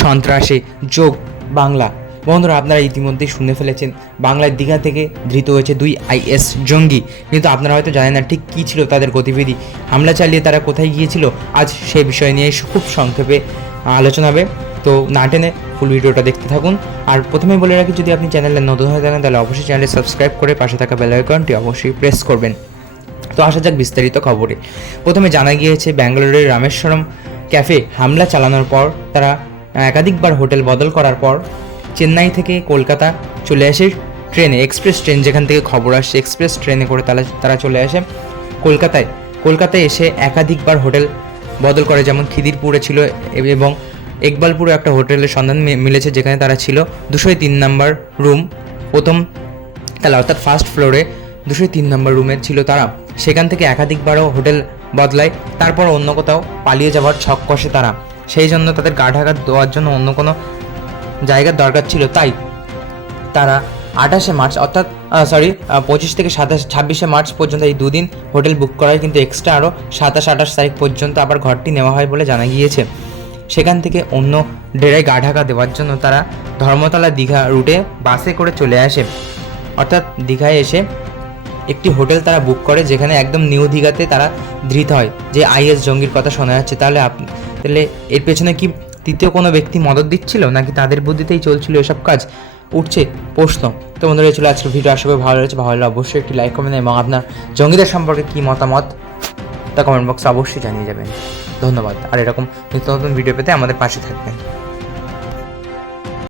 সন্ত্রাসে যোগ বাংলা। বন্ধুরা, আপনারা ইতিমধ্যেই শুনে ফেলেছেন বাংলার দীঘা থেকে ধৃত হয়েছে 2 IS জঙ্গি। কিন্তু আপনারা হয়তো জানেন না ঠিক কী ছিল তাদের গতিবিধি, হামলা চালিয়ে তারা কোথায় গিয়েছিল। আজ সেই বিষয় নিয়ে খুব সংক্ষেপে আলোচনা হবে, তো না টেনে ফুল ভিডিওটা দেখতে থাকুন। আর প্রথমেই বলে রাখি, যদি আপনি চ্যানেলে নতুন হয়ে থাকেন তাহলে অবশ্যই চ্যানেলে সাবস্ক্রাইব করে পাশে থাকা বেল আইকনটি অবশ্যই প্রেস করবেন। তো আসা যাক বিস্তারিত খবরে। প্রথমে জানা গিয়েছে বেঙ্গালুরুর রামেশ্বরম ক্যাফে হামলা চালানোর পর তারা একাধিকবার হোটেল বদল করার পর চেন্নাই থেকে কলকাতা চলে আসে ট্রেনে, এক্সপ্রেস ট্রেন যেখান থেকে খবর আসছে, এক্সপ্রেস ট্রেনে করে তারা চলে আসে কলকাতায় এসে একাধিকবার হোটেল বদল করে, যেমন খিদিরপুরে ছিল এবং ইকবালপুরে একটা হোটেলের সন্ধান মিলেছে যেখানে তারা ছিল 203 নম্বর রুম, প্রথম তাহলে অর্থাৎ ফার্স্ট ফ্লোরে 203 নম্বর রুমে ছিল তারা। সেখান থেকে একাধিকবারও হোটেল বদলায়, তারপর অন্য কোথাও পালিয়ে যাওয়ার ছক কষে তারা। সেই জন্য তাদের গা ঢাকা দেওয়ার জন্য অন্য কোনো জায়গার দরকার ছিল, তাই তারা 28শে মার্চ অর্থাৎ 25 থেকে 26শে মার্চ পর্যন্ত এই দুদিন হোটেল বুক করা হয়, কিন্তু এক্সট্রা আরও 27-28 তারিখ পর্যন্ত আবার ঘরটি নেওয়া হয় বলে জানা গিয়েছে। সেখান থেকে অন্য ডেরায় গা ঢাকা দেওয়ার জন্য তারা ধর্মতলা দীঘা রুটে বাসে করে চলে আসে, অর্থাৎ দীঘায় এসে একটি হোটেল তারা বুক করে যেখানে একদম নিউ দীঘাতে তারা ধৃত হয়। যে IS জঙ্গির কথা শোনা যাচ্ছে, তাহলে এর পেছনে কি তৃতীয় কোনো ব্যক্তি মদত দিচ্ছিল, নাকি তাদের বুদ্ধিতেই চলছিল এসব কাজ, উঠছে প্রশ্ন। তো বন্ধুরা, এই ছিল আজকের ভিডিও। আশা করি ভালো লেগেছে। ভালো লাগলে অবশ্যই একটি লাইক করবেন এবং আপনার জঙ্গিদের সম্পর্কে কী মতামত তা কমেন্ট বক্সে অবশ্যই জানিয়ে যাবেন। ধন্যবাদ। আর এরকম নিত্য নতুন ভিডিও পেতে আমাদের পাশে থাকবেন।